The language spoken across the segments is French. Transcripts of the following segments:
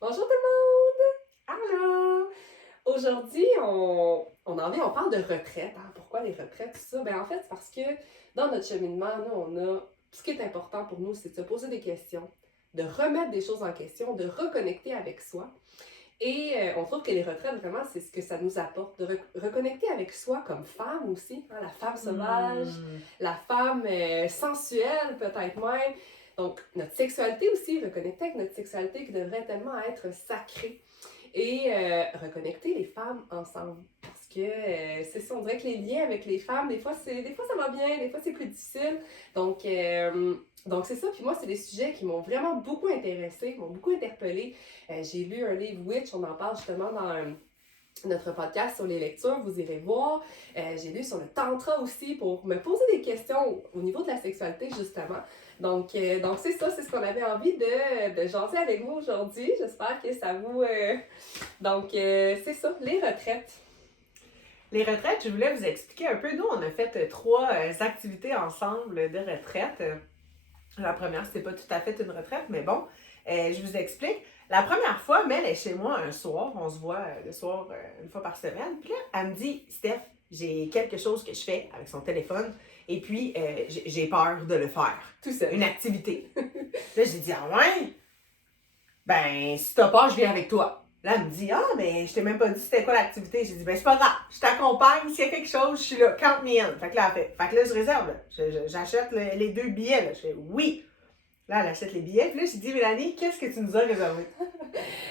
Bonjour tout le monde! Allô! Aujourd'hui, on parle de retraite. Hein. Pourquoi les retraites, tout ça? En fait, c'est parce que dans notre cheminement, ce qui est important pour nous, c'est de se poser des questions, de remettre des choses en question, de reconnecter avec soi. Et on trouve que les retraites, vraiment, c'est ce que ça nous apporte, de reconnecter avec soi comme femme aussi, hein, la femme sauvage, la femme sensuelle peut-être même. Donc, notre sexualité aussi, reconnecter avec notre sexualité qui devrait tellement être sacrée. Et reconnecter les femmes ensemble. Parce que c'est ça, on dirait que les liens avec les femmes, des fois ça va bien, des fois c'est plus difficile. Donc c'est ça, puis moi c'est des sujets qui m'ont vraiment beaucoup intéressée, m'ont beaucoup interpellée. J'ai lu un livre Witch, on en parle justement dans notre podcast sur les lectures, vous irez voir. J'ai lu sur le tantra aussi pour me poser des questions au niveau de la sexualité justement. Donc c'est ça, c'est ce qu'on avait envie de jaser avec vous aujourd'hui. J'espère que ça vous... c'est ça, les retraites. Les retraites, je voulais vous expliquer un peu. Nous, on a fait 3 activités ensemble de retraite. La première, c'était pas tout à fait une retraite, mais bon, je vous explique. La première fois, Mel est chez moi un soir. On se voit le soir une fois par semaine. Puis là, elle me dit, Steph, j'ai quelque chose que je fais avec son téléphone. Et puis, j'ai peur de le faire. Tout ça. Une activité. Là, j'ai dit, ah ouais? Ben, si t'as peur, je viens avec toi. Là, elle me dit, ah, mais je t'ai même pas dit c'était quoi l'activité. J'ai dit, ben, c'est pas grave, je t'accompagne, s'il y a quelque chose, je suis là, count me in. Fait que là, je réserve, là. J'achète les 2 billets, là. Je fais, oui. Là, elle achète les billets, puis là, j'ai dit, Mélanie, qu'est-ce que tu nous as réservé?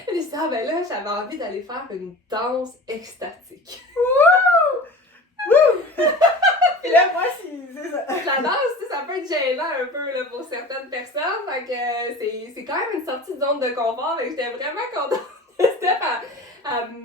Elle dit, ah ben là, j'avais envie d'aller faire une danse extatique. Wouh! Wouh! Puis là, moi, c'est ça. La danse, tu sais, ça peut être gênant un peu là, pour certaines personnes. Fait que c'est quand même une sortie de zone de confort. Et j'étais vraiment contente que Steph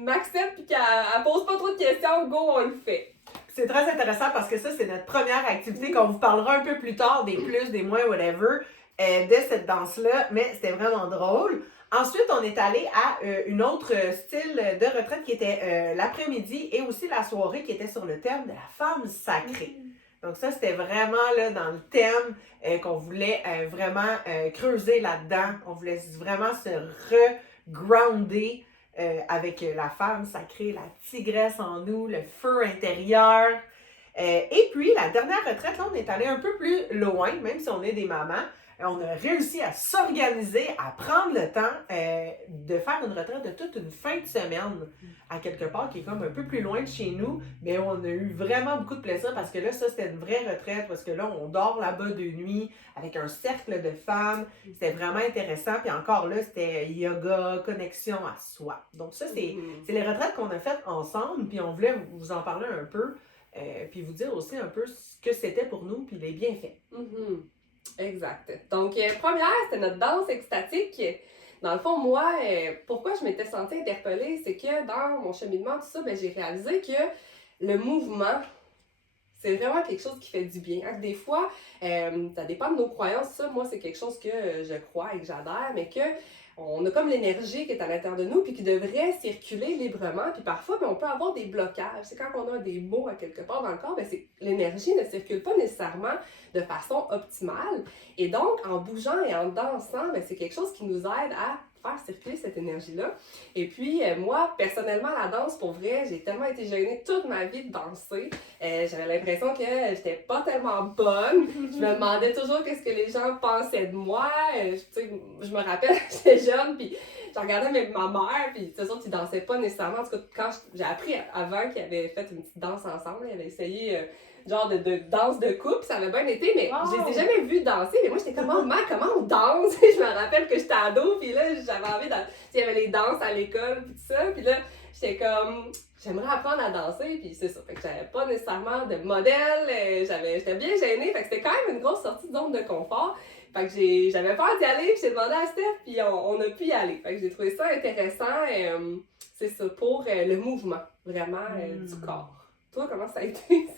m'accepte et qu'elle pose pas trop de questions. Go, on le fait. C'est très intéressant parce que ça, c'est notre première activité qu'on vous parlera un peu plus tard, des plus, des moins, whatever, de cette danse-là. Mais c'était vraiment drôle. Ensuite, on est allé à une autre style de retraite qui était l'après-midi et aussi la soirée qui était sur le thème de la femme sacrée. Donc ça, c'était vraiment là dans le thème qu'on voulait vraiment creuser là-dedans. On voulait vraiment se regrounder avec la femme sacrée, la tigresse en nous, le feu intérieur. Et puis, la dernière retraite, là, on est allé un peu plus loin, même si on est des mamans. On a réussi à s'organiser, à prendre le temps de faire une retraite de toute une fin de semaine à quelque part qui est comme un peu plus loin de chez nous. Mais on a eu vraiment beaucoup de plaisir parce que là, ça, c'était une vraie retraite parce que là, on dort là-bas de nuit avec un cercle de femmes. C'était vraiment intéressant. Puis encore là, c'était yoga, connexion à soi. Donc ça, c'est les retraites qu'on a faites ensemble. Puis on voulait vous en parler un peu. Puis vous dire aussi un peu ce que c'était pour nous puis les bienfaits. Exact. Donc, première, c'était notre danse extatique. Dans le fond, moi, pourquoi je m'étais sentie interpellée, c'est que dans mon cheminement, tout ça, j'ai réalisé que le mouvement, c'est vraiment quelque chose qui fait du bien. Hein? Des fois, ça dépend de nos croyances. Ça, moi, c'est quelque chose que je crois et que j'adhère, mais que on a comme l'énergie qui est à l'intérieur de nous puis qui devrait circuler librement. Puis parfois, on peut avoir des blocages. C'est quand on a des maux à quelque part dans le corps, l'énergie ne circule pas nécessairement de façon optimale. Et donc, en bougeant et en dansant, c'est quelque chose qui nous aide à faire circuler cette énergie-là. Et puis, moi, personnellement, la danse, pour vrai, j'ai tellement été gênée toute ma vie de danser. J'avais l'impression que j'étais pas tellement bonne. Je me demandais toujours qu'est-ce que les gens pensaient de moi. Je me rappelle, j'étais jeune, puis je regardais ma mère, puis c'est sûr qu'ils dansaient pas nécessairement. En tout cas, quand j'ai appris avant qu'ils avaient fait une petite danse ensemble, ils avaient essayé genre de danse de couple, ça avait bien été, mais je les ai jamais vus danser. Mais moi, j'étais comme, maman, comment on danse? Je me rappelle que j'étais ado, puis là, j'avais envie il y avait les danses à l'école, puis tout ça, puis là, j'étais comme, j'aimerais apprendre à danser, puis c'est ça. Fait que j'avais pas nécessairement de modèle, j'étais bien gênée, fait que c'était quand même une grosse sortie de zone de confort. Fait que j'avais peur d'y aller, puis j'ai demandé à Steph, puis on a pu y aller. Fait que j'ai trouvé ça intéressant, c'est ça, pour le mouvement, vraiment, du corps. Toi, comment ça a été?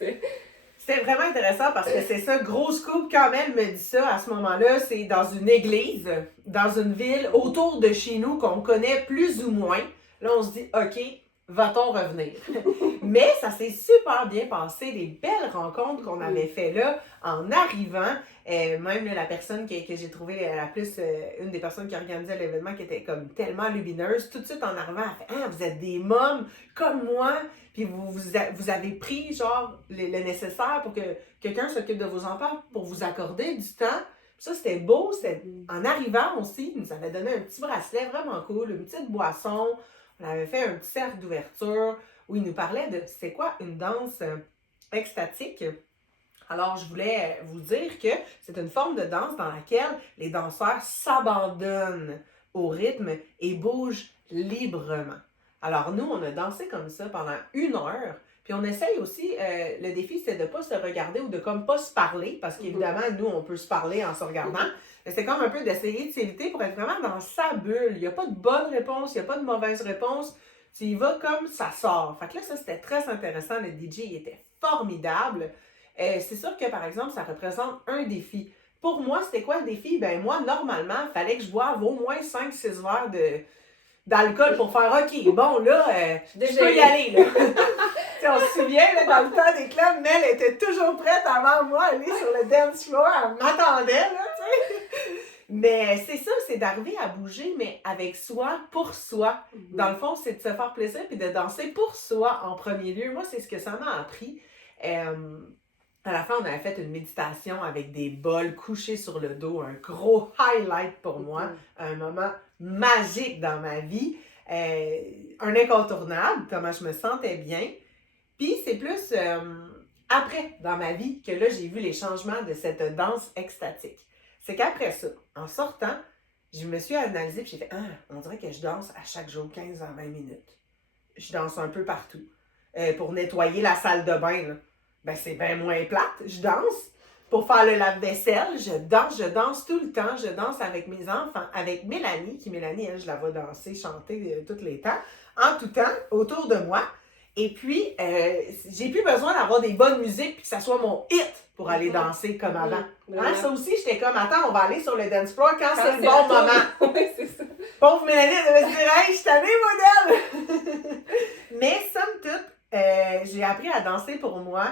C'était vraiment intéressant parce que c'est ça, gros scoop quand même me dit ça à ce moment-là, c'est dans une église, dans une ville autour de chez nous qu'on connaît plus ou moins. Là, on se dit, OK, va-t-on revenir? Mais ça s'est super bien passé, des belles rencontres qu'on avait fait là en arrivant. Même là, la personne que j'ai trouvée la plus, une des personnes qui organisait l'événement qui était comme tellement lumineuse, tout de suite en arrivant, elle fait « Ah, vous êtes des mômes comme moi, puis vous avez pris genre le nécessaire pour que quelqu'un s'occupe de vos enfants, pour vous accorder du temps. » Ça, c'était beau. En arrivant aussi, ils nous avaient donné un petit bracelet vraiment cool, une petite boisson. On avait fait un petit cercle d'ouverture où ils nous parlaient de c'est quoi une danse extatique. Alors, je voulais vous dire que c'est une forme de danse dans laquelle les danseurs s'abandonnent au rythme et bougent librement. Alors, nous, on a dansé comme ça pendant 1 heure. Puis on essaye aussi, le défi, c'est de ne pas se regarder ou de comme pas se parler, parce qu'évidemment, nous, on peut se parler en se regardant. Mais c'est comme un peu d'essayer de s'éviter pour être vraiment dans sa bulle. Il n'y a pas de bonne réponse, il n'y a pas de mauvaise réponse. Tu y vas comme ça sort. Fait que là, ça, c'était très intéressant. Le DJ il était formidable. C'est sûr que, par exemple, ça représente un défi. Pour moi, c'était quoi le défi? Ben moi, normalement, il fallait que je boive au moins 5-6 verres d'alcool pour faire « OK, bon, là, je peux y aller. » là. On se souvient, là, dans le temps des clubs, Mel était toujours prête avant moi à aller sur le dance floor. Elle m'attendait, là, tu sais. Mais c'est ça, c'est d'arriver à bouger, mais avec soi, pour soi. Dans le fond, c'est de se faire plaisir puis de danser pour soi en premier lieu. Moi, c'est ce que ça m'a appris. À la fin, on avait fait une méditation avec des bols couchés sur le dos, un gros highlight pour moi, un moment magique dans ma vie, un incontournable, comment je me sentais bien. Puis c'est plus après dans ma vie que là, j'ai vu les changements de cette danse extatique. C'est qu'après ça, en sortant, je me suis analysée et j'ai fait « Ah, on dirait que je danse à chaque jour 15 à 20 minutes. » Je danse un peu partout. Pour nettoyer la salle de bain, là. Ben c'est bien moins plate. Je danse pour faire le lave-vaisselle. Je danse tout le temps. Je danse avec mes enfants, avec Mélanie, Mélanie, elle, je la vois danser, chanter tous les temps, en tout temps, autour de moi. Et puis, j'ai plus besoin d'avoir des bonnes musiques puis que ça soit mon hit pour aller danser comme avant. Hein, ça aussi, j'étais comme, attends, on va aller sur le dance floor quand c'est le bon moment. Oui, c'est ça. Pauvre Mélanie, elle devait se dire, hey, je suis tannée, modèle! Mais somme toute, j'ai appris à danser pour moi.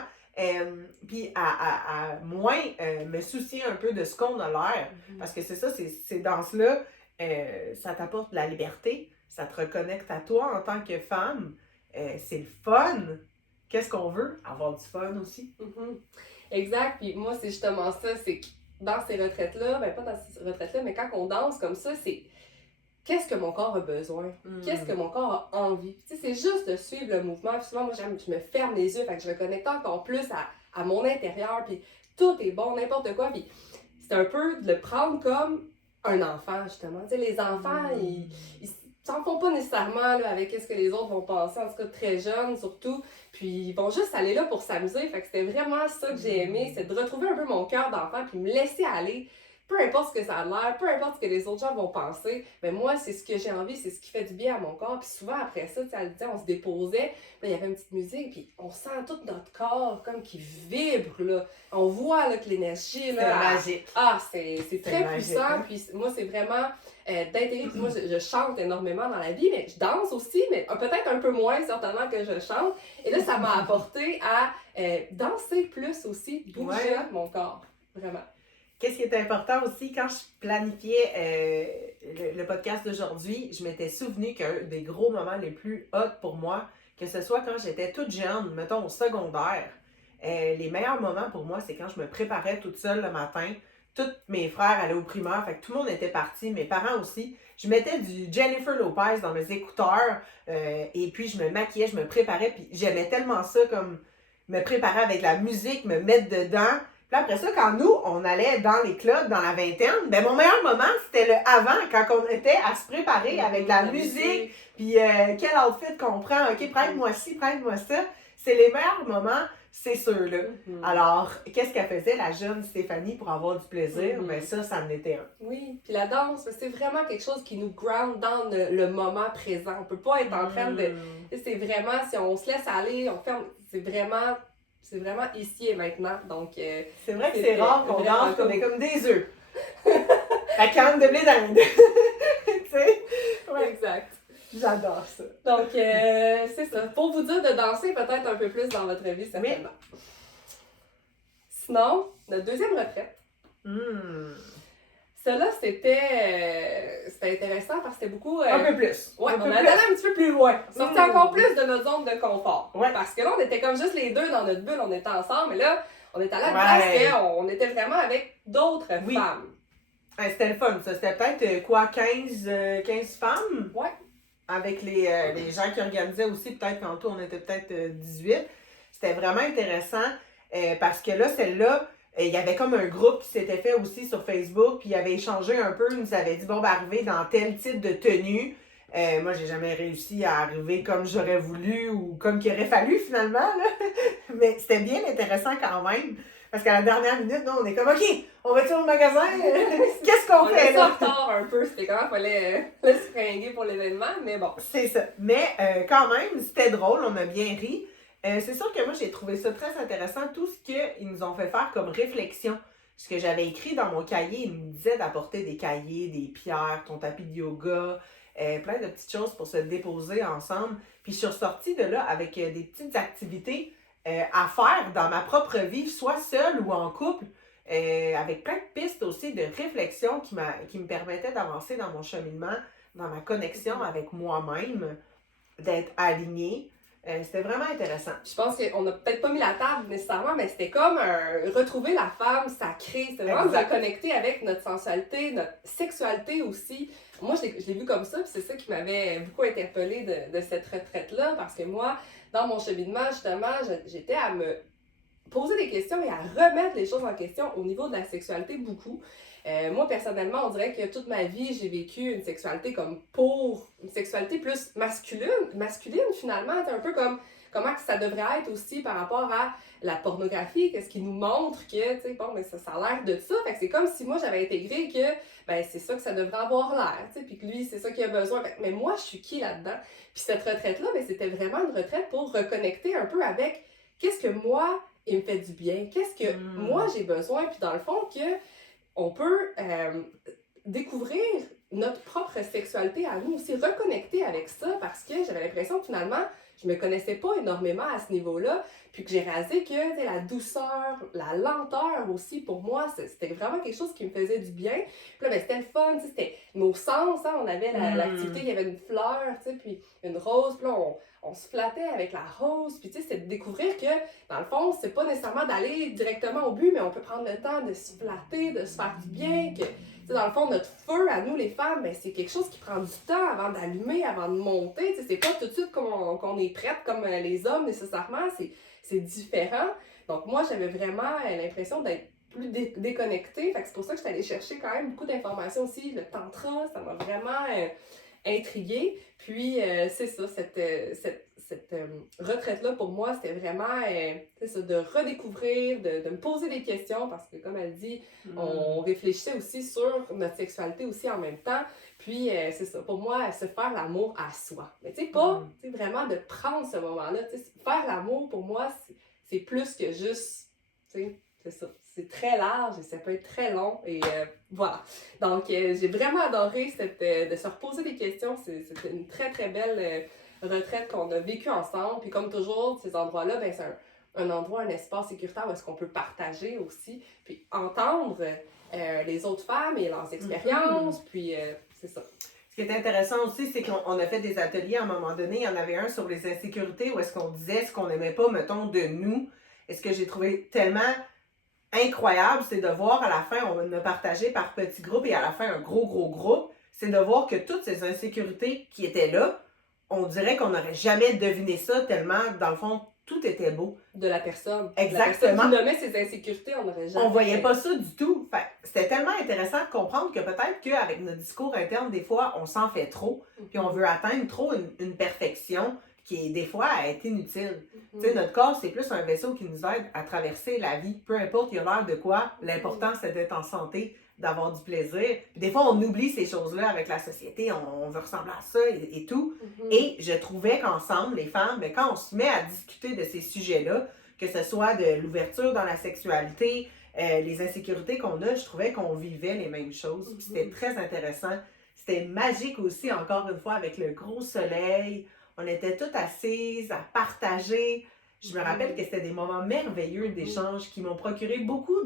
Puis à moins me soucier un peu de ce qu'on a l'air. Parce que c'est ça, ces danses-là, ça t'apporte de la liberté, ça te reconnecte à toi en tant que femme. C'est le fun. Qu'est-ce qu'on veut? Avoir du fun aussi. Exact. Puis moi, c'est justement ça, c'est que dans ces retraites-là, ben pas dans ces retraites-là, mais quand on danse comme ça, c'est qu'est-ce que mon corps a besoin? Qu'est-ce que mon corps a envie? Tu sais, c'est juste de suivre le mouvement. Puis souvent, moi, je me ferme les yeux, fait que je me connecte encore plus à mon intérieur, puis tout est bon, n'importe quoi. Puis c'est un peu de le prendre comme un enfant, justement. Tu sais, les enfants, ils s'en font pas nécessairement là, avec ce que les autres vont penser, en tout cas très jeunes surtout. Puis ils vont juste aller là pour s'amuser. Fait que c'était vraiment ça que j'ai aimé, c'est de retrouver un peu mon cœur d'enfant, puis me laisser aller. Peu importe ce que ça a l'air, peu importe ce que les autres gens vont penser, mais moi, c'est ce que j'ai envie, c'est ce qui fait du bien à mon corps. Puis souvent, après ça, on se déposait, il y avait une petite musique, puis on sent tout notre corps comme qui vibre, là. On voit là, que l'énergie, là... C'est magique. C'est très magique, puissant, hein? Puis moi, c'est vraiment d'intégrer. Moi, je chante énormément dans la vie, mais je danse aussi, mais peut-être un peu moins, certainement, que je chante. Et là, ça m'a apporté à danser plus aussi, bouger mon corps, vraiment. Qu'est-ce qui est important aussi, quand je planifiais le podcast d'aujourd'hui, je m'étais souvenu qu'un des gros moments les plus hot pour moi, que ce soit quand j'étais toute jeune, mettons au secondaire, les meilleurs moments pour moi, c'est quand je me préparais toute seule le matin. Tous mes frères allaient au primaire, fait que tout le monde était parti, mes parents aussi. Je mettais du Jennifer Lopez dans mes écouteurs et puis je me maquillais, je me préparais, puis j'aimais tellement ça comme me préparer avec la musique, me mettre dedans. Puis après ça, quand nous, on allait dans les clubs, dans la vingtaine, ben mon meilleur moment, c'était le avant, quand on était à se préparer avec la musique, puis quel outfit qu'on prend, ok, prête-moi ci, prête-moi ça. C'est les meilleurs moments, c'est ceux-là. Alors, qu'est-ce qu'elle faisait, la jeune Stéphanie, pour avoir du plaisir? Ben ça en était un. Oui, puis la danse, c'est vraiment quelque chose qui nous ground dans le moment présent. On peut pas être en train de... C'est vraiment, si on se laisse aller, on ferme, c'est vraiment ici et maintenant, donc... c'est vrai que c'est rare qu'on danse comme des œufs. La canne de blé d'Inde. Tu sais? Ouais, exact. J'adore ça. Donc, c'est ça. Pour vous dire de danser peut-être un peu plus dans votre vie, certainement. Sinon, notre deuxième retraite. Celle-là, c'était intéressant parce que c'était beaucoup... Un peu plus. Ouais, on allait un petit peu plus loin. Sortir encore plus de notre zone de confort. Ouais. Parce que là, on était comme juste les deux dans notre bulle, on était ensemble, mais là, on était allé à la place qu'on était vraiment avec d'autres femmes. C'était le fun, ça. C'était peut-être, quoi, 15 femmes? Ouais. Avec les gens qui organisaient aussi, peut-être qu'en tout, on était peut-être 18. C'était vraiment intéressant parce que là, celle-là, il y avait comme un groupe qui s'était fait aussi sur Facebook, puis il avait échangé un peu, il nous avait dit, bon, ben, arriver dans tel type de tenue. Moi, j'ai jamais réussi à arriver comme j'aurais voulu ou comme qu'il aurait fallu finalement, là. Mais c'était bien intéressant quand même. Parce qu'à la dernière minute, nous, on est comme, OK, on va-tu au magasin? Qu'est-ce qu'on fait là? On était en retard un peu, c'était quand même, il fallait se fringuer pour l'événement, mais bon. C'est ça. Mais quand même, c'était drôle, on a bien ri. C'est sûr que moi, j'ai trouvé ça très intéressant, tout ce qu'ils nous ont fait faire comme réflexion. Ce que j'avais écrit dans mon cahier, ils me disaient d'apporter des cahiers, des pierres, ton tapis de yoga, plein de petites choses pour se déposer ensemble. Puis je suis ressortie de là avec des petites activités à faire dans ma propre vie, soit seule ou en couple, avec plein de pistes aussi de réflexion qui me permettaient d'avancer dans mon cheminement, dans ma connexion avec moi-même, d'être alignée. C'était vraiment intéressant. Je pense qu'on n'a peut-être pas mis la table nécessairement, mais c'était comme retrouver la femme sacrée. C'était vraiment de reconnecter avec notre sensualité, notre sexualité aussi. Moi, je l'ai vu comme ça, puis c'est ça qui m'avait beaucoup interpellée de cette retraite-là, parce que moi, dans mon cheminement, justement, j'étais à me poser des questions et à remettre les choses en question au niveau de la sexualité beaucoup. Moi, personnellement, on dirait que toute ma vie, j'ai vécu une sexualité une sexualité plus masculine finalement, c'est un peu comme comment que ça devrait être aussi par rapport à la pornographie, qu'est-ce qui nous montre que, tu sais, bon, mais ça a l'air de ça, fait que c'est comme si moi, j'avais intégré que, ben, c'est ça que ça devrait avoir l'air, tu sais, puis que lui, c'est ça qu'il a besoin, mais moi, je suis qui là-dedans? Puis cette retraite-là, ben, c'était vraiment une retraite pour reconnecter un peu avec qu'est-ce que moi, il me fait du bien, qu'est-ce que moi, j'ai besoin, puis dans le fond, que on peut découvrir notre propre sexualité à nous aussi, reconnecter avec ça parce que j'avais l'impression que finalement, je me connaissais pas énormément à ce niveau-là, puis que j'ai réalisé que la douceur, la lenteur aussi, pour moi, c'était vraiment quelque chose qui me faisait du bien. Puis là, ben, c'était le fun, c'était nos sens, hein, on avait l'activité, il y avait une fleur, puis une rose, puis là, on se flattait avec la rose, puis tu sais, c'est de découvrir que, dans le fond, c'est pas nécessairement d'aller directement au but, mais on peut prendre le temps de se flatter, de se faire du bien, que, tu sais, dans le fond, notre feu, à nous, les femmes, ben, c'est quelque chose qui prend du temps avant d'allumer, avant de monter, tu sais, c'est pas tout de suite qu'on est prête comme les hommes, nécessairement, c'est différent. Donc moi, j'avais vraiment l'impression d'être plus déconnectée, fait que c'est pour ça que j'étais allée chercher quand même beaucoup d'informations aussi, le tantra, ça m'a vraiment... intriguée. Puis, c'est ça, cette retraite-là, pour moi, c'était vraiment ça, de redécouvrir, de me poser des questions, parce que, comme elle dit, on réfléchissait aussi sur notre sexualité aussi en même temps. Puis, c'est ça, pour moi, se faire l'amour à soi. Mais tu sais, pas vraiment de prendre ce moment-là. Faire l'amour, pour moi, c'est plus que juste, tu sais, c'est ça. C'est très large et ça peut être très long et voilà. Donc, j'ai vraiment adoré de se reposer des questions. C'était une très, très belle retraite qu'on a vécue ensemble. Puis comme toujours, ces endroits-là, ben, c'est un endroit, un espace sécuritaire où est-ce qu'on peut partager aussi, puis entendre les autres femmes et leurs expériences, puis c'est ça. Ce qui est intéressant aussi, c'est qu'on a fait des ateliers à un moment donné. Il y en avait un sur les insécurités où est-ce qu'on disait ce qu'on n'aimait pas, mettons, de nous. Et ce que j'ai trouvé tellement incroyable, c'est de voir à la fin, on a partagé par petits groupes et à la fin un gros groupe, c'est de voir que toutes ces insécurités qui étaient là, on dirait qu'on n'aurait jamais deviné ça tellement, dans le fond, tout était beau. De la personne. Exactement. La personne qui nommait ses insécurités, on n'aurait jamais... On voyait pas ça du tout. Fait, c'était tellement intéressant de comprendre que peut-être qu'avec notre discours interne, des fois, on s'en fait trop, puis on veut atteindre trop une perfection qui est des fois à être inutile. Tu sais, notre corps, c'est plus un vaisseau qui nous aide à traverser la vie. Peu importe, il y a l'air de quoi, l'important, c'est d'être en santé, d'avoir du plaisir. Puis des fois, on oublie ces choses-là avec la société, on veut ressembler à ça et tout. Et je trouvais qu'ensemble, les femmes, ben, quand on se met à discuter de ces sujets-là, que ce soit de l'ouverture dans la sexualité, les insécurités qu'on a, je trouvais qu'on vivait les mêmes choses. Puis c'était très intéressant. C'était magique aussi, encore une fois, avec le gros soleil. On était toutes assises à partager. Je me rappelle que c'était des moments merveilleux d'échange qui m'ont procuré beaucoup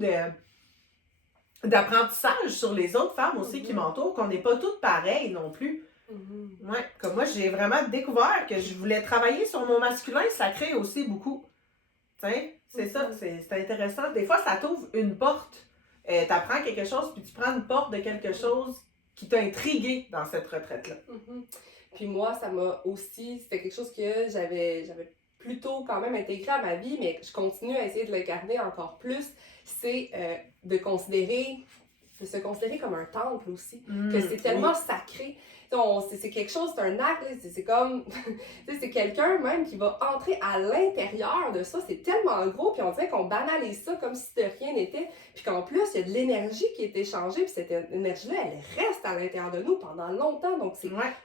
d'apprentissage sur les autres femmes aussi qui m'entourent, qu'on n'est pas toutes pareilles non plus. Ouais, comme moi, j'ai vraiment découvert que je voulais travailler sur mon masculin sacré aussi beaucoup. Tiens, c'est ça, c'est intéressant. Des fois, ça t'ouvre une porte. T'apprends quelque chose, puis tu prends une porte de quelque chose qui t'a intrigué dans cette retraite-là. Puis moi, ça m'a aussi, c'était quelque chose que j'avais plutôt quand même intégré à ma vie, mais je continue à essayer de l'incarner encore plus, c'est de se considérer comme un temple aussi, que c'est tellement sacré. C'est quelque chose, c'est un acte, c'est comme, c'est quelqu'un même qui va entrer à l'intérieur de ça, c'est tellement gros, puis on dirait qu'on banalise ça comme si de rien n'était, puis qu'en plus, il y a de l'énergie qui est échangée, puis cette énergie-là, elle reste à l'intérieur de nous pendant longtemps, donc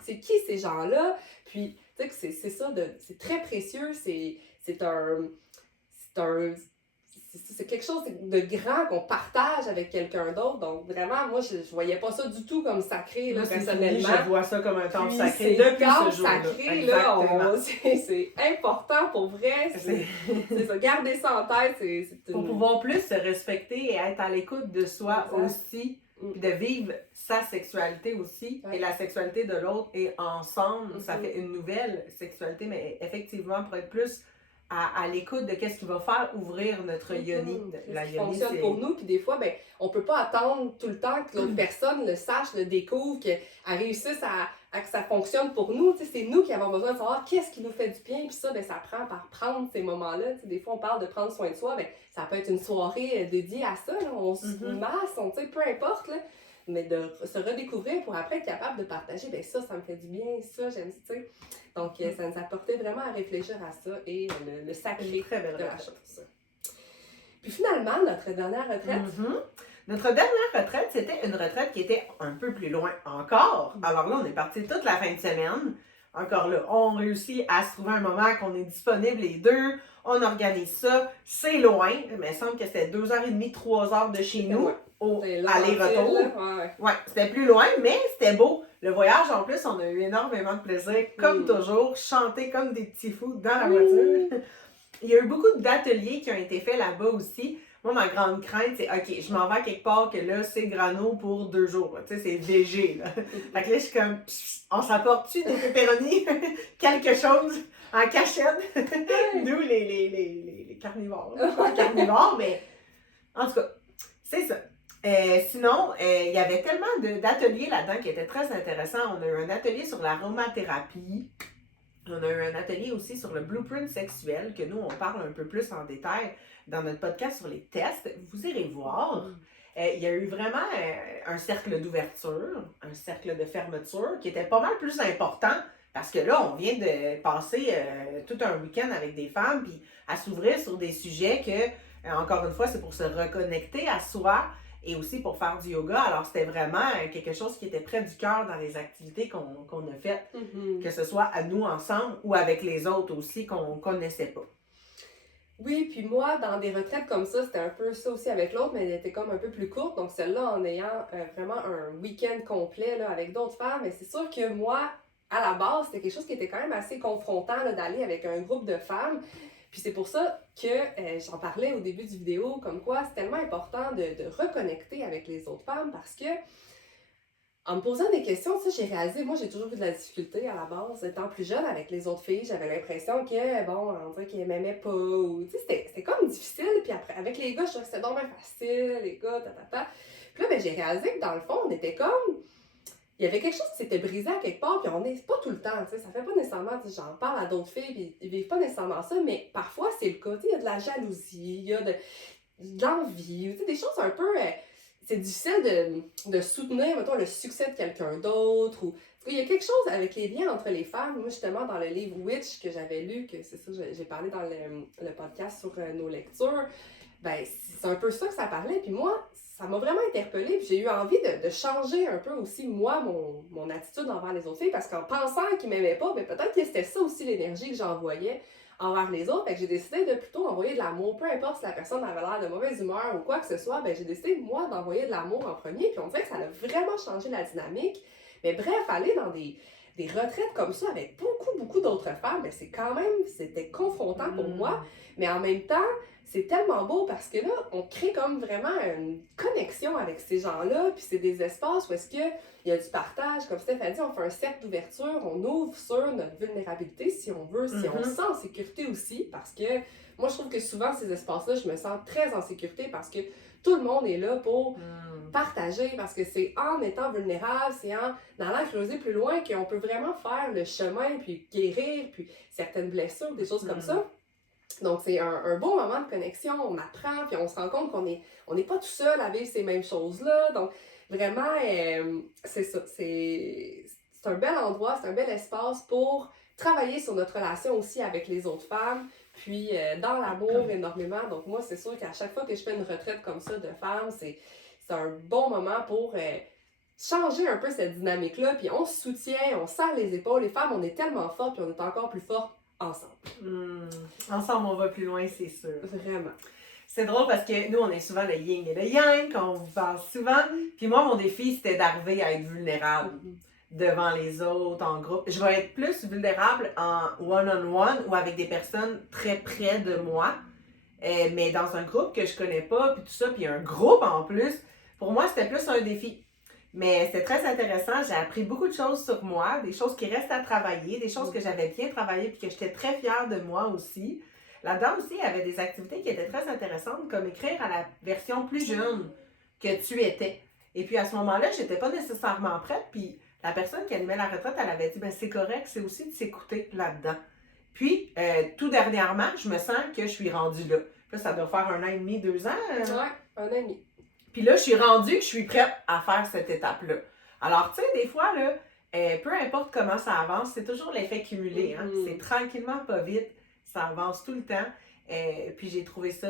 c'est qui ces gens-là, puis tu sais que c'est ça, c'est très précieux, c'est quelque chose de grand qu'on partage avec quelqu'un d'autre. Donc, vraiment, moi, je voyais pas ça du tout comme sacré, là, personnellement. Je vois ça comme un temple sacré depuis ce jour-là. Sacré, là, c'est important pour vrai. C'est ça, garder ça en tête. Pour pouvoir plus se respecter et être à l'écoute de soi aussi, puis de vivre sa sexualité aussi, et la sexualité de l'autre, et ensemble, ça fait une nouvelle sexualité, mais effectivement, pour être plus à l'écoute de qu'est-ce qui va faire ouvrir notre yoni. La yoni fonctionne pour nous, puis des fois, ben, on peut pas attendre tout le temps que l'autre personne le sache, le découvre, qu'elle réussisse à que ça fonctionne pour nous. C'est nous qui avons besoin de savoir qu'est-ce qui nous fait du bien, puis ça, ben, ça prend par prendre ces moments-là. Des fois, on parle de prendre soin de soi, ben, ça peut être une soirée dédiée à ça, là. On se masse, peu importe, là. Mais de se redécouvrir pour après être capable de partager, ben ça me fait du bien, ça, j'aime ça, tu sais. Donc, ça nous a porté vraiment à réfléchir à ça et le sacré de la chose. Puis finalement, notre dernière retraite. Notre dernière retraite, c'était une retraite qui était un peu plus loin encore. Alors là, on est parti toute la fin de semaine. Encore là, on réussit à se trouver un moment qu'on est disponible les deux. On organise ça. C'est loin, mais il semble que c'était 2h30, 3h de chez nous. Au aller-retour. Ouais, c'était plus loin, mais c'était beau. Le voyage, en plus, on a eu énormément de plaisir, comme toujours, chanter comme des petits fous dans la voiture. Il y a eu beaucoup d'ateliers qui ont été faits là-bas aussi. Moi, ma grande crainte, c'est OK, je m'en vais à quelque part que là, c'est grano pour 2 jours. Tu sais, c'est végé, là. Fait que là, je suis comme, on s'apporte-tu des pepperonis? Quelque chose en cachette? Nous, les carnivores. Pas carnivores, mais en tout cas, c'est ça. Sinon, il y avait tellement d'ateliers là-dedans qui étaient très intéressants. On a eu un atelier sur l'aromathérapie. On a eu un atelier aussi sur le blueprint sexuel, que nous, on parle un peu plus en détail dans notre podcast sur les tests. Vous irez voir. Il y a eu vraiment un cercle d'ouverture, un cercle de fermeture qui était pas mal plus important parce que là, on vient de passer tout un week-end avec des femmes puis à s'ouvrir sur des sujets que, encore une fois, c'est pour se reconnecter à soi et aussi pour faire du yoga. Alors, c'était vraiment quelque chose qui était près du cœur dans les activités qu'on a faites, que ce soit à nous ensemble ou avec les autres aussi qu'on ne connaissait pas. Oui, puis moi, dans des retraites comme ça, c'était un peu ça aussi avec l'autre, mais elle était comme un peu plus courte. Donc celle-là, en ayant vraiment un week-end complet là, avec d'autres femmes. Mais c'est sûr que moi, à la base, c'était quelque chose qui était quand même assez confrontant là, d'aller avec un groupe de femmes. Puis c'est pour ça que j'en parlais au début du vidéo, comme quoi c'est tellement important de reconnecter avec les autres femmes parce que en me posant des questions, tu sais, j'ai réalisé, moi j'ai toujours eu de la difficulté à la base, étant plus jeune avec les autres filles, j'avais l'impression que, bon, on dirait qu'elles m'aimaient pas, ou, tu sais, c'était comme difficile, puis après, avec les gars, je trouvais que c'était donc bien facile, les gars, Puis là, ben, j'ai réalisé que dans le fond, on était comme, il y avait quelque chose qui s'était brisé à quelque part, puis on n'est pas tout le temps, tu sais, ça fait pas nécessairement, tu sais, j'en parle à d'autres filles, puis ils vivent pas nécessairement ça, mais parfois c'est le cas, tu sais, il y a de la jalousie, il y a de l'envie, tu sais, des choses un peu... c'est difficile de soutenir, mettons, le succès de quelqu'un d'autre. Ou il y a quelque chose avec les liens entre les femmes. Moi, justement, dans le livre Witch que j'avais lu, que c'est ça, j'ai parlé dans le podcast sur nos lectures, ben c'est un peu ça que ça parlait. Puis moi, ça m'a vraiment interpellée. Puis j'ai eu envie de changer un peu aussi, moi, mon attitude envers les autres filles. Parce qu'en pensant qu'ils m'aimaient pas, ben peut-être que c'était ça aussi l'énergie que j'envoyais envers les autres. Fait que j'ai décidé de plutôt envoyer de l'amour, peu importe si la personne avait l'air de mauvaise humeur ou quoi que ce soit, ben j'ai décidé, moi, d'envoyer de l'amour en premier, puis on dirait que ça a vraiment changé la dynamique. Mais bref, aller des retraites comme ça avec beaucoup d'autres femmes, ben c'est quand même, c'était confrontant pour moi, mais en même temps, c'est tellement beau parce que là, on crée comme vraiment une connexion avec ces gens-là, puis c'est des espaces où est-ce qu'il y a du partage, comme Steph a dit, on fait un cercle d'ouverture, on ouvre sur notre vulnérabilité si on veut, si on se sent en sécurité aussi, parce que moi je trouve que souvent ces espaces-là, je me sens très en sécurité parce que tout le monde est là pour partager, parce que c'est en étant vulnérable, c'est en allant creuser plus loin qu'on peut vraiment faire le chemin, puis guérir, puis certaines blessures, des choses comme ça. Donc, c'est un beau moment de connexion, on apprend, puis on se rend compte qu'on n'est pas tout seul à vivre ces mêmes choses-là. Donc, vraiment, c'est ça. C'est un bel endroit, c'est un bel espace pour travailler sur notre relation aussi avec les autres femmes, puis dans l'amour énormément. Donc, moi, c'est sûr qu'à chaque fois que je fais une retraite comme ça de femmes, c'est un bon moment pour changer un peu cette dynamique-là, puis on se soutient, on serre les épaules. Les femmes, on est tellement fortes, puis on est encore plus fortes ensemble. Ensemble, on va plus loin, c'est sûr. Vraiment. C'est drôle parce que nous, on est souvent le yin et le yang, qu'on vous parle souvent. Puis moi, mon défi, c'était d'arriver à être vulnérable devant les autres, en groupe. Je vais être plus vulnérable en one-on-one ou avec des personnes très près de moi. Mais dans un groupe que je connais pas, puis tout ça, puis un groupe en plus, pour moi, c'était plus un défi. Mais c'était très intéressant, j'ai appris beaucoup de choses sur moi, des choses qui restent à travailler, des choses que j'avais bien travaillées puis que j'étais très fière de moi aussi. Là-dedans aussi, il y avait des activités qui étaient très intéressantes, comme écrire à la version plus jeune que tu étais. Et puis à ce moment-là, j'étais pas nécessairement prête, puis la personne qui animait la retraite, elle avait dit, ben c'est correct, c'est aussi de s'écouter là-dedans. Puis, tout dernièrement, je me sens que je suis rendue là. Là, ça doit faire 1 an et demi, 2 ans. Ouais, 1 an et demi. Puis là, je suis rendue que je suis prête à faire cette étape-là. Alors, tu sais, des fois, là, peu importe comment ça avance, c'est toujours l'effet cumulé. Hein? C'est tranquillement, pas vite. Ça avance tout le temps. Puis j'ai trouvé ça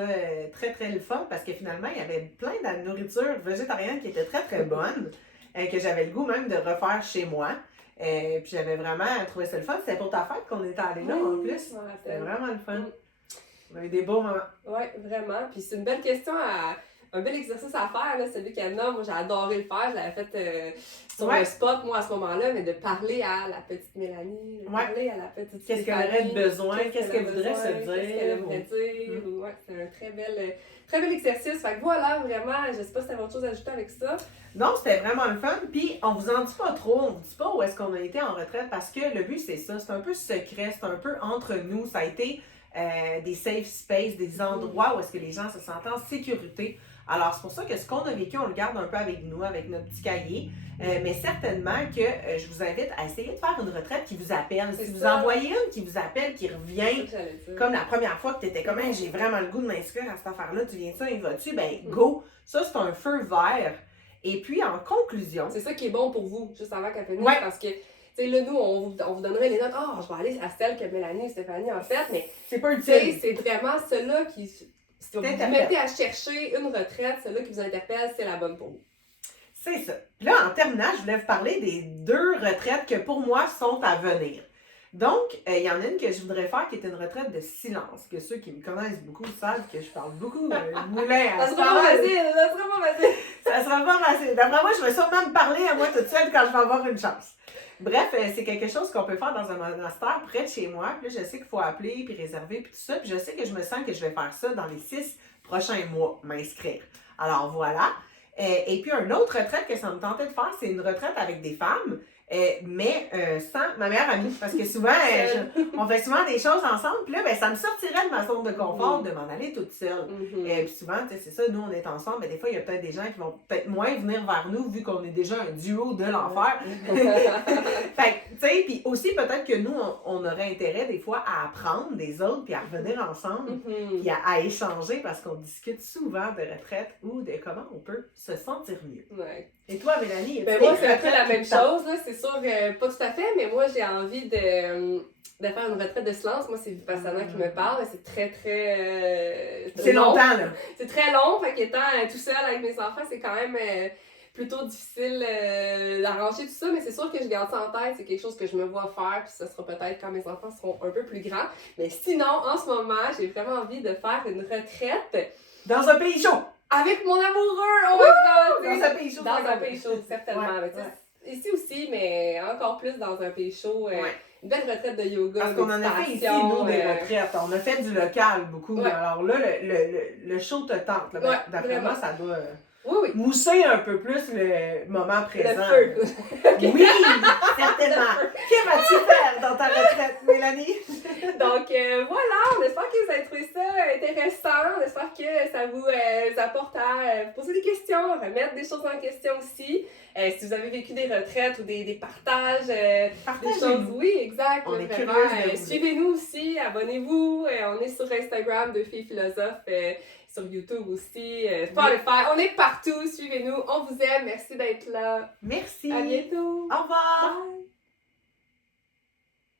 très, très le fun parce que finalement, il y avait plein de nourriture végétarienne qui était très, très bonne, que j'avais le goût même de refaire chez moi. Puis j'avais vraiment trouvé ça le fun. C'était pour ta fête qu'on était allés là, en plus. C'était vraiment le fun. On a eu des beaux moments. Oui, vraiment. Puis c'est une belle question un bel exercice à faire, là, celui qu'Anna, moi j'ai adoré le faire, je l'avais fait sur le spot, moi à ce moment-là, mais de parler à la petite Mélanie, de parler à la petite Qu'est-ce qu'elle aurait de besoin, qu'est-ce qu'elle voudrait se dire. Qu'est-ce qu'elle aimerait dire. Ouais, c'est un très bel exercice. Fait que voilà, vraiment, je sais pas si t'avais autre chose à ajouter avec ça. Non, c'était vraiment le fun. Puis on vous en dit pas trop, on vous dit pas où est-ce qu'on a été en retraite parce que le but c'est ça, c'est un peu secret, c'est un peu entre nous. Ça a été des safe space, des endroits où est-ce que les gens se sentent en sécurité. Alors, c'est pour ça que ce qu'on a vécu, on le garde un peu avec nous, avec notre petit cahier. Mais certainement que je vous invite à essayer de faire une retraite qui vous appelle. Si vous envoyez une qui vous appelle, qui revient, comme la première fois que tu étais comme hey, j'ai vraiment le goût de m'inscrire à cette affaire-là, tu viens ça, y vas-tu? Ben, go! Ça, c'est un feu vert. Et puis, en conclusion... C'est ça qui est bon pour vous, juste avant qu'elle finisse, parce que... Tu sais, là, nous, on vous donnerait les notes. Ah, je vais aller à celle que Mélanie et Stéphanie ont fait, mais c'est pas utile. C'est vraiment ceux-là qui... Si vous mettez à chercher une retraite, celle-là qui vous interpelle, c'est la bonne pour vous. C'est ça. Là, en terminant, je voulais vous parler des 2 retraites que pour moi sont à venir. Donc, il y en a une que je voudrais faire qui est une retraite de silence. Que ceux qui me connaissent beaucoup savent que je parle beaucoup moulin à ça sera pas facile, ça sera pas facile. Ça sera pas facile. D'après moi, je vais sûrement me parler à moi toute seule quand je vais avoir une chance. Bref, c'est quelque chose qu'on peut faire dans un monastère près de chez moi. Puis là, je sais qu'il faut appeler, puis réserver, puis tout ça. Puis je sais que je me sens que je vais faire ça dans les 6 prochains mois, m'inscrire. Alors voilà. Et puis, une autre retraite que ça me tentait de faire, c'est une retraite avec des femmes, mais sans ma meilleure amie. Parce que souvent, on fait souvent des choses ensemble. Puis là, ben, ça me sortirait de ma zone de confort de m'en aller toute seule. Puis souvent, c'est ça, nous, on est ensemble. Mais des fois, il y a peut-être des gens qui vont peut-être moins venir vers nous vu qu'on est déjà un duo de l'enfer. Fait que, tu sais, puis aussi, peut-être que nous, on aurait intérêt des fois à apprendre des autres puis à revenir ensemble puis à échanger parce qu'on discute souvent de retraite ou de comment on peut se sentir mieux. Ouais. Et toi, Mélanie? Ben moi, c'est un peu la même chose, là. C'est sûr, pas tout à fait, mais moi, j'ai envie de faire une retraite de silence. Moi, c'est Vipassana qui me parle. C'est très, très... c'est long. Longtemps, là. C'est très long. Fait qu'étant tout seul avec mes enfants, c'est quand même plutôt difficile d'arranger tout ça. Mais c'est sûr que je garde ça en tête. C'est quelque chose que je me vois faire. Puis ça sera peut-être quand mes enfants seront un peu plus grands. Mais sinon, en ce moment, j'ai vraiment envie de faire une retraite. Dans un pays chaud! Avec mon amoureux! Oh my God! Dans un pays chaud. Dans un pays chaud, certainement. Ouais, ici aussi, mais encore plus dans un pays chaud. Ouais. Une belle retraite de yoga. Parce qu'on en a fait ici, nous, des retraites. On a fait du local beaucoup. Ouais. Mais alors là, le show te tente. Là. Ouais, D'après moi, vraiment. ça doit Oui. mousser un peu plus le moment présent. Le feu. Oui, certainement. Que vas-tu faire dans ta retraite, Mélanie? Donc voilà, on espère que vous avez trouvé ça intéressant. On espère que ça vous apporte à poser des questions, à remettre des choses en question aussi. Si vous avez vécu des retraites ou des partages, des choses, oui, exact. On est vraiment. curieuse de vous. Suivez-nous aussi, abonnez-vous. On est sur Instagram de Filles Philosophes, sur YouTube aussi, Spotify. On est partout, suivez-nous. On vous aime. Merci d'être là. Merci. À bientôt. Au revoir. Bye.